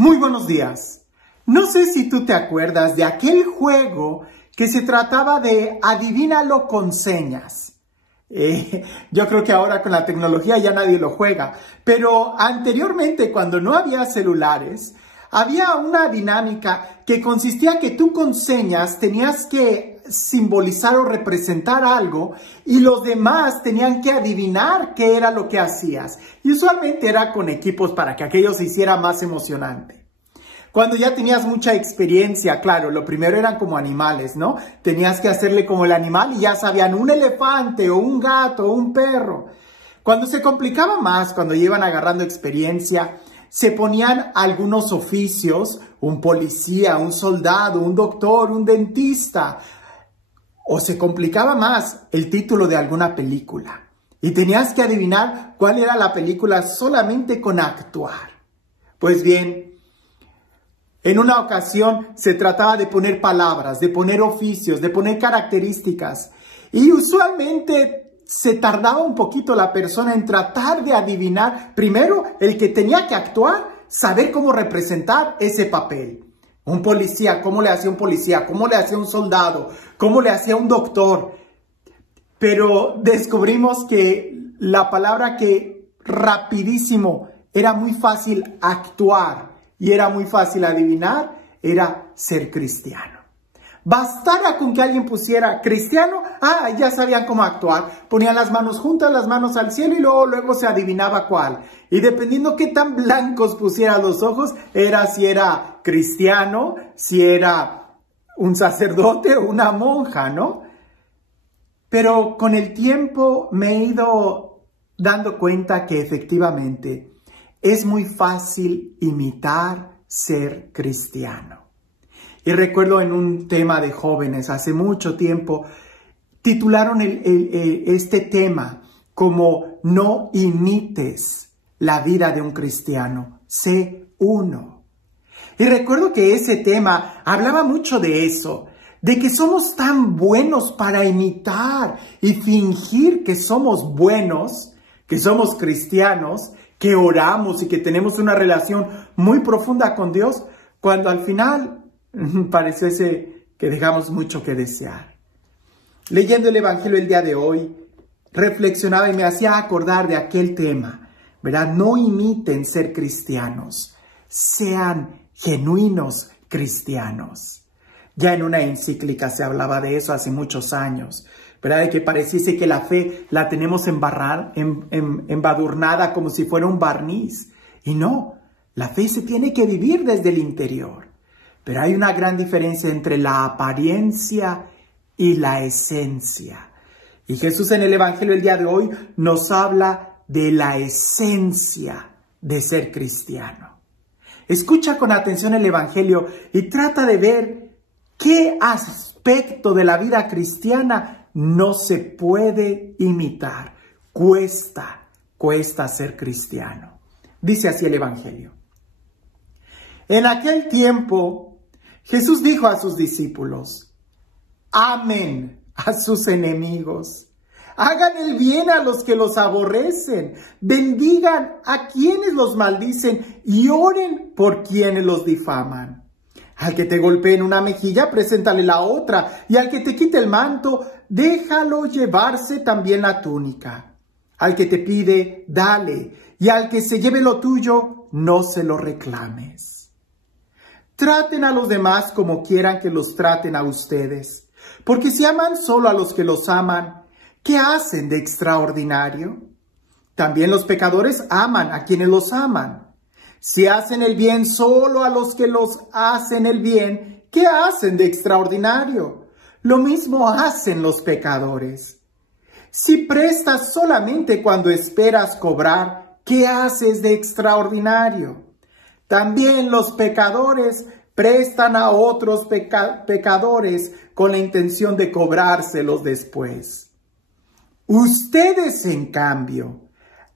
Muy buenos días. No sé si tú te acuerdas de aquel juego que se trataba de adivínalo con señas. Yo creo que ahora con la tecnología ya nadie lo juega, pero anteriormente cuando no había celulares, había una dinámica que consistía que tú con señas tenías que simbolizar o representar algo y los demás tenían que adivinar qué era lo que hacías. Y usualmente era con equipos para que aquello se hiciera más emocionante. Cuando ya tenías mucha experiencia, claro, lo primero eran como animales, ¿no? Tenías que hacerle como el animal y ya sabían un elefante o un gato o un perro. Cuando se complicaba más, cuando ya iban agarrando experiencia, se ponían algunos oficios, un policía, un soldado, un doctor, un dentista. O se complicaba más el título de alguna película. Y tenías que adivinar cuál era la película solamente con actuar. Pues bien, en una ocasión se trataba de poner palabras, de poner oficios, de poner características. Y usualmente se tardaba un poquito la persona en tratar de adivinar, primero, el que tenía que actuar, saber cómo representar ese papel. Un policía, ¿cómo le hacía un policía? ¿Cómo le hacía un soldado? ¿Cómo le hacía un doctor? Pero descubrimos que la palabra que rapidísimo era muy fácil actuar y era muy fácil adivinar, era ser cristiano. Bastara con que alguien pusiera cristiano, ya sabían cómo actuar. Ponían las manos juntas, las manos al cielo y luego se adivinaba cuál. Y dependiendo qué tan blancos pusiera los ojos, era si era cristiano, si era un sacerdote o una monja, ¿no? Pero con el tiempo me he ido dando cuenta que efectivamente es muy fácil imitar ser cristiano. Y recuerdo en un tema de jóvenes hace mucho tiempo, titularon este tema como no imites la vida de un cristiano, sé uno. Y recuerdo que ese tema hablaba mucho de eso, de que somos tan buenos para imitar y fingir que somos buenos, que somos cristianos, que oramos y que tenemos una relación muy profunda con Dios, cuando al final parece que dejamos mucho que desear. Leyendo el Evangelio el día de hoy, reflexionaba y me hacía acordar de aquel tema, ¿verdad? No imiten ser cristianos, sean genuinos cristianos. Ya en una encíclica se hablaba de eso hace muchos años, ¿verdad? De que pareciese que la fe la tenemos embadurnada como si fuera un barniz. Y no, la fe se tiene que vivir desde el interior. Pero hay una gran diferencia entre la apariencia y la esencia. Y Jesús en el Evangelio el día de hoy nos habla de la esencia de ser cristiano. Escucha con atención el Evangelio y trata de ver qué aspecto de la vida cristiana no se puede imitar. Cuesta ser cristiano. Dice así el Evangelio. En aquel tiempo, Jesús dijo a sus discípulos, amen a sus enemigos, hagan el bien a los que los aborrecen, bendigan a quienes los maldicen y oren por quienes los difaman. Al que te golpee en una mejilla, preséntale la otra, y al que te quite el manto, déjalo llevarse también la túnica. Al que te pide, dale, y al que se lleve lo tuyo, no se lo reclames. Traten a los demás como quieran que los traten a ustedes, porque si aman solo a los que los aman, ¿qué hacen de extraordinario? También los pecadores aman a quienes los aman. Si hacen el bien solo a los que los hacen el bien, ¿qué hacen de extraordinario? Lo mismo hacen los pecadores. Si prestas solamente cuando esperas cobrar, ¿qué haces de extraordinario? También los pecadores prestan a otros pecadores con la intención de cobrárselos después. Ustedes, en cambio,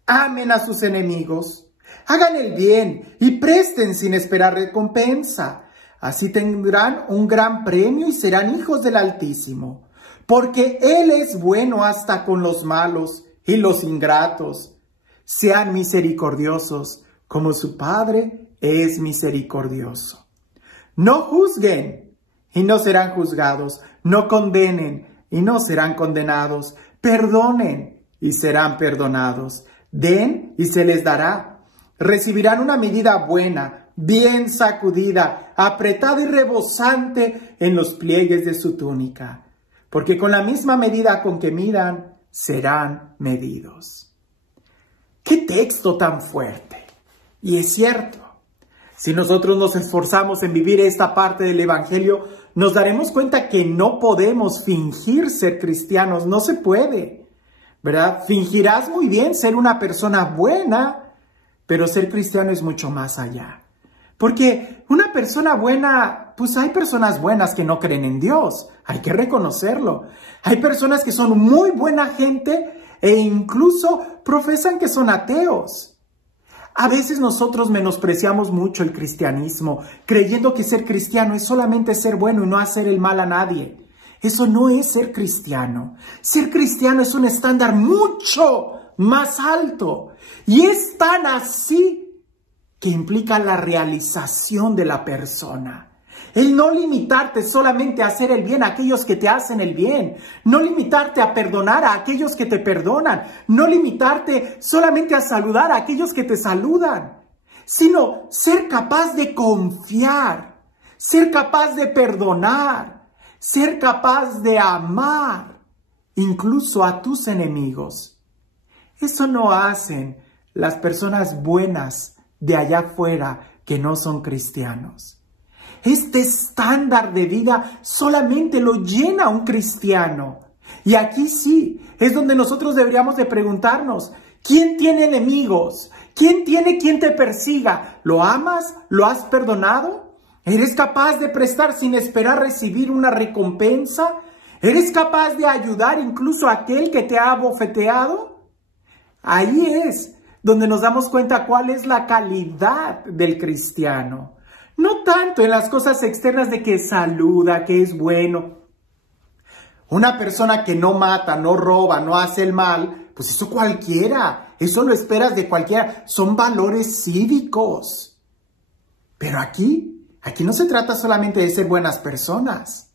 amen a sus enemigos, hagan el bien y presten sin esperar recompensa. Así tendrán un gran premio y serán hijos del Altísimo, porque Él es bueno hasta con los malos y los ingratos. Sean misericordiosos, como su Padre es misericordioso. No juzguen y no serán juzgados. No condenen y no serán condenados. Perdonen y serán perdonados. Den y se les dará. Recibirán una medida buena, bien sacudida, apretada y rebosante en los pliegues de su túnica. Porque con la misma medida con que midan, serán medidos. ¡Qué texto tan fuerte! Y es cierto. Si nosotros nos esforzamos en vivir esta parte del Evangelio, nos daremos cuenta que no podemos fingir ser cristianos. No se puede, ¿verdad? Fingirás muy bien ser una persona buena, pero ser cristiano es mucho más allá. Porque una persona buena, pues hay personas buenas que no creen en Dios. Hay que reconocerlo. Hay personas que son muy buena gente e incluso profesan que son ateos. A veces nosotros menospreciamos mucho el cristianismo, creyendo que ser cristiano es solamente ser bueno y no hacer el mal a nadie. Eso no es ser cristiano. Ser cristiano es un estándar mucho más alto. Y es tan así que implica la realización de la persona. El no limitarte solamente a hacer el bien a aquellos que te hacen el bien. No limitarte a perdonar a aquellos que te perdonan. No limitarte solamente a saludar a aquellos que te saludan. Sino ser capaz de confiar. Ser capaz de perdonar. Ser capaz de amar. Incluso a tus enemigos. Eso no hacen las personas buenas de allá afuera que no son cristianos. Este estándar de vida solamente lo llena un cristiano. Y aquí sí, es donde nosotros deberíamos de preguntarnos, ¿quién tiene enemigos? ¿Quién tiene quien te persiga? ¿Lo amas? ¿Lo has perdonado? ¿Eres capaz de prestar sin esperar recibir una recompensa? ¿Eres capaz de ayudar incluso a aquel que te ha abofeteado? Ahí es donde nos damos cuenta cuál es la calidad del cristiano. No tanto en las cosas externas de que saluda, que es bueno. Una persona que no mata, no roba, no hace el mal, pues eso cualquiera, eso lo esperas de cualquiera. Son valores cívicos. Pero aquí no se trata solamente de ser buenas personas.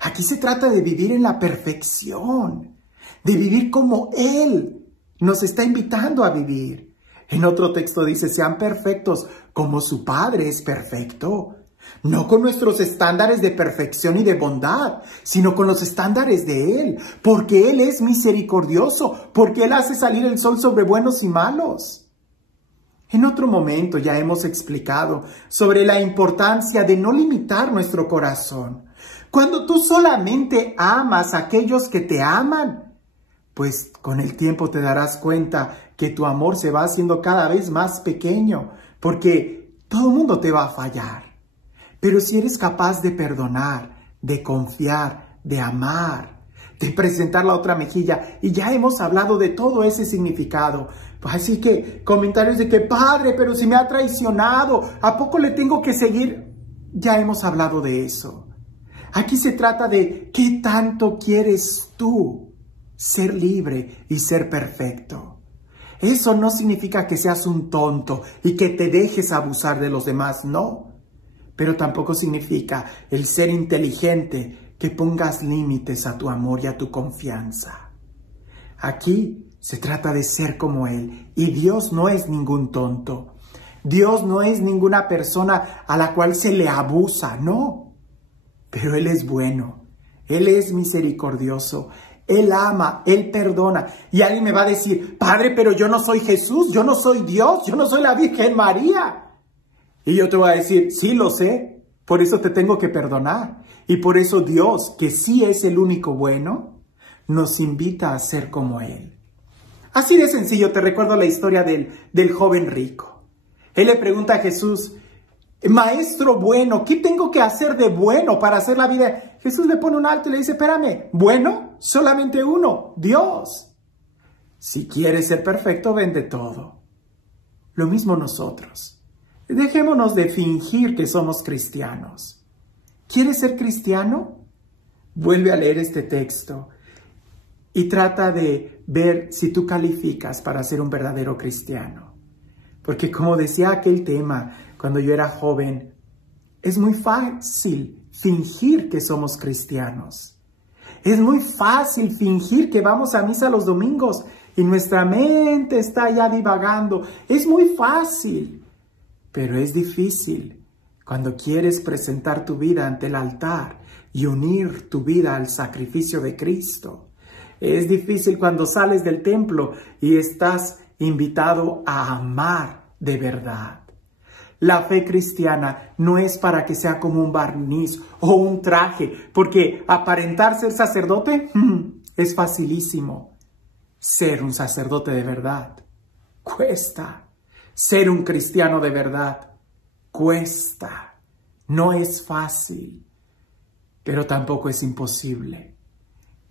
Aquí se trata de vivir en la perfección, de vivir como Él nos está invitando a vivir. En otro texto dice, sean perfectos como su Padre es perfecto. No con nuestros estándares de perfección y de bondad, sino con los estándares de Él. Porque Él es misericordioso, porque Él hace salir el sol sobre buenos y malos. En otro momento ya hemos explicado sobre la importancia de no limitar nuestro corazón. Cuando tú solamente amas a aquellos que te aman, pues con el tiempo te darás cuenta que tu amor se va haciendo cada vez más pequeño, porque todo el mundo te va a fallar. Pero si eres capaz de perdonar, de confiar, de amar, de presentar la otra mejilla, y ya hemos hablado de todo ese significado. Así que comentarios de que, Padre, pero si me ha traicionado, ¿a poco le tengo que seguir? Ya hemos hablado de eso. Aquí se trata de ¿qué tanto quieres tú ser libre y ser perfecto? Eso no significa que seas un tonto y que te dejes abusar de los demás, no. Pero tampoco significa el ser inteligente, que pongas límites a tu amor y a tu confianza. Aquí se trata de ser como Él, y Dios no es ningún tonto. Dios no es ninguna persona a la cual se le abusa, no. Pero Él es bueno, Él es misericordioso, Él ama, Él perdona. Y alguien me va a decir, Padre, pero yo no soy Jesús, yo no soy Dios, yo no soy la Virgen María. Y yo te voy a decir, sí lo sé, por eso te tengo que perdonar. Y por eso Dios, que sí es el único bueno, nos invita a ser como Él. Así de sencillo, te recuerdo la historia del joven rico. Él le pregunta a Jesús, Maestro bueno, ¿qué tengo que hacer de bueno para hacer la vida? Jesús le pone un alto y le dice, espérame, bueno, solamente uno, Dios. Si quieres ser perfecto, vende todo. Lo mismo nosotros. Dejémonos de fingir que somos cristianos. ¿Quieres ser cristiano? Vuelve a leer este texto y trata de ver si tú calificas para ser un verdadero cristiano. Porque como decía aquel tema, cuando yo era joven, es muy fácil fingir que somos cristianos. Es muy fácil fingir que vamos a misa los domingos y nuestra mente está ya divagando. Es muy fácil, pero es difícil cuando quieres presentar tu vida ante el altar y unir tu vida al sacrificio de Cristo. Es difícil cuando sales del templo y estás invitado a amar de verdad. La fe cristiana no es para que sea como un barniz o un traje, porque aparentar ser sacerdote es facilísimo. Ser un sacerdote de verdad cuesta. Ser un cristiano de verdad cuesta. No es fácil, pero tampoco es imposible.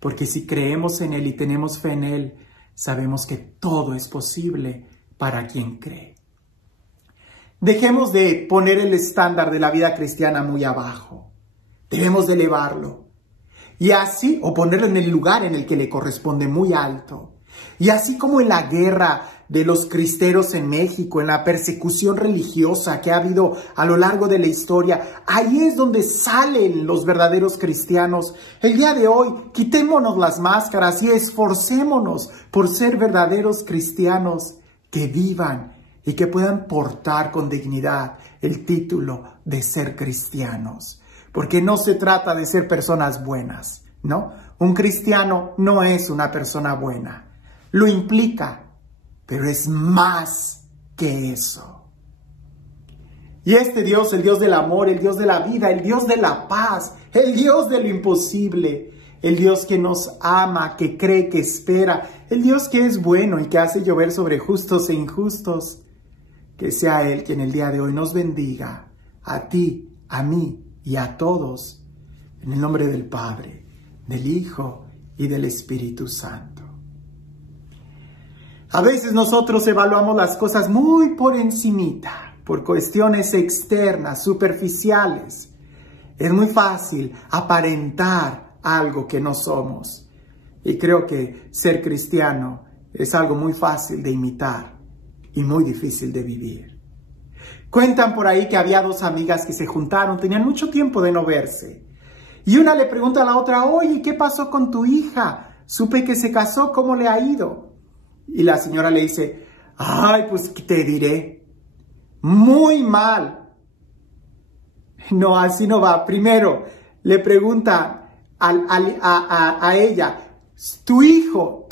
Porque si creemos en Él y tenemos fe en Él, sabemos que todo es posible para quien cree. Dejemos de poner el estándar de la vida cristiana muy abajo. Debemos de elevarlo. Y así, o ponerlo en el lugar en el que le corresponde muy alto. Y así como en la guerra de los cristeros en México, en la persecución religiosa que ha habido a lo largo de la historia, ahí es donde salen los verdaderos cristianos. El día de hoy, quitémonos las máscaras y esforcémonos por ser verdaderos cristianos que vivan y que puedan portar con dignidad el título de ser cristianos. Porque no se trata de ser personas buenas, ¿no? Un cristiano no es una persona buena. Lo implica, pero es más que eso. Y este Dios, el Dios del amor, el Dios de la vida, el Dios de la paz, el Dios de lo imposible, el Dios que nos ama, que cree, que espera, el Dios que es bueno y que hace llover sobre justos e injustos, que sea Él quien el día de hoy nos bendiga, a ti, a mí y a todos, en el nombre del Padre, del Hijo y del Espíritu Santo. A veces nosotros evaluamos las cosas muy por encimita, por cuestiones externas, superficiales. Es muy fácil aparentar algo que no somos. Y creo que ser cristiano es algo muy fácil de imitar y muy difícil de vivir. Cuentan por ahí que había dos amigas que se juntaron, tenían mucho tiempo de no verse. Y una le pregunta a la otra, oye, ¿qué pasó con tu hija? Supe que se casó, ¿cómo le ha ido? Y la señora le dice, ay, pues te diré, muy mal. No, así no va. Primero le pregunta a ella, tu hijo,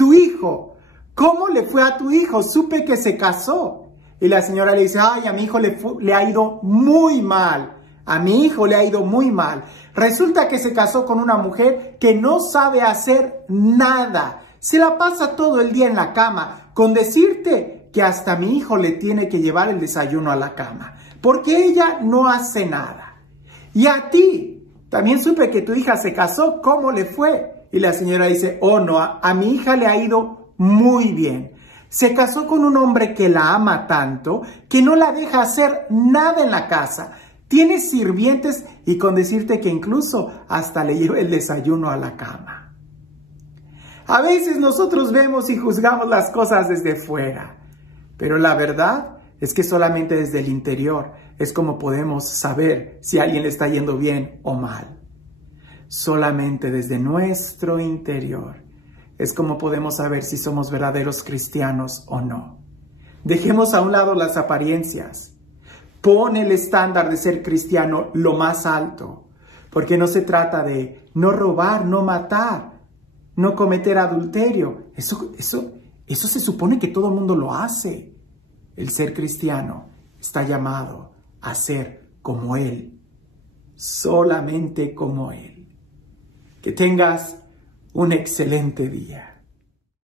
¿cómo le fue a tu hijo? Supe que se casó. Y la señora le dice, ay, a mi hijo le ha ido muy mal. A mi hijo le ha ido muy mal. Resulta que se casó con una mujer que no sabe hacer nada. Se la pasa todo el día en la cama, con decirte que hasta mi hijo le tiene que llevar el desayuno a la cama, porque ella no hace nada. Y a ti, también supe que tu hija se casó, ¿cómo le fue? Y la señora dice, oh no, a mi hija le ha ido muy bien. Se casó con un hombre que la ama tanto, que no la deja hacer nada en la casa. Tiene sirvientes y con decirte que incluso hasta le lleva el desayuno a la cama. A veces nosotros vemos y juzgamos las cosas desde fuera, pero la verdad es que solamente desde el interior es como podemos saber si a alguien le está yendo bien o mal. Solamente desde nuestro interior es como podemos saber si somos verdaderos cristianos o no. Dejemos a un lado las apariencias. Pon el estándar de ser cristiano lo más alto, porque no se trata de no robar, no matar, no cometer adulterio. Eso se supone que todo el mundo lo hace. El ser cristiano está llamado a ser como Él, solamente como Él. Que tengas un excelente día.